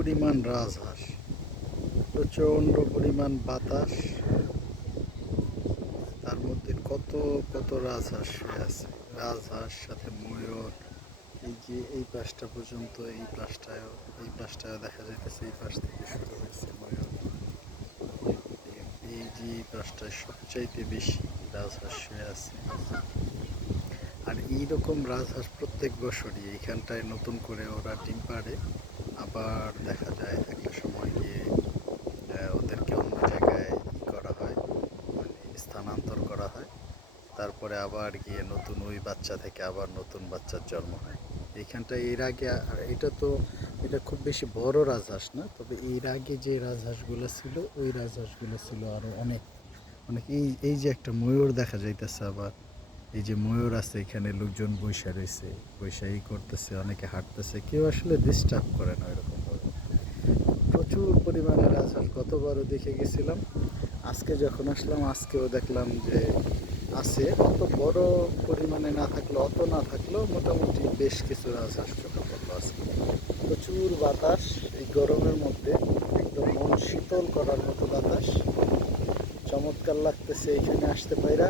পরিমাণ রাজহাঁস, প্রচণ্ড পরিমাণ বাতাস, তার মধ্যে কত কত রাজহাঁস শুয়ে আছে। রাজহাঁস সাথে ময়ূর, এই যে এই পাশটা পর্যন্ত, এই পাশটায় দেখা যাইতেছে, এই পাশ থেকে শুরু হয়েছে ময়ূর। এই যে এই পাশটায় সবচাইতে বেশি রাজহাঁস শুয়ে আছে। আর এইরকম রাজহাঁস প্রত্যেক বছরই এইখানটায় নতুন করে ওরা ডিম পাড়ে, আবার দেখা যায় একটা সময় গিয়ে ওদেরকে অন্য জায়গায় করা হয়, মানে স্থানান্তর করা হয়। তারপরে আবার গিয়ে নতুন ওই বাচ্চা থেকে আবার নতুন বাচ্চার জন্ম হয় এইখানটায়। এর আগে এটা খুব বেশি বড় রাজহাঁস না, তবে এর আগে যে রাজহাঁসগুলো ছিল ওই রাজহাঁসগুলো ছিল আরও অনেক অনেক। এই যে একটা ময়ূর দেখা যাইতেছে, আবার এই যে ময়ূর আছে এখানে, লোকজন বৈশা রয়েছে, বৈশাই করতেছে, অনেকে হাঁটতেছে, কেউ আসলে ডিস্টার্ব করে না এরকমভাবে। প্রচুর পরিমাণে রাজহাঁস গতবারও দেখে গেছিলাম, আজকে যখন আসলাম আজকেও দেখলাম যে আছে। অত বড় পরিমাণে না থাকলেও, অত না থাকলেও মোটামুটি বেশ কিছু রাজহাঁস চোখে পড়লো আজকে। প্রচুর বাতাস এই গরমের মধ্যে, একদম মন শীতল করার মতো বাতাস, চমৎকার লাগতেছে এখানে আসতে পাইরা।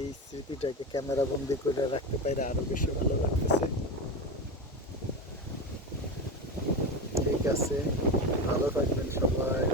এই স্মৃতিটাকে ক্যামেরা বন্দি করে রাখতে পাইরা আরো বেশি ভালো লাগতেছে। ঠিক আছে, ভালো থাকবেন সবাই।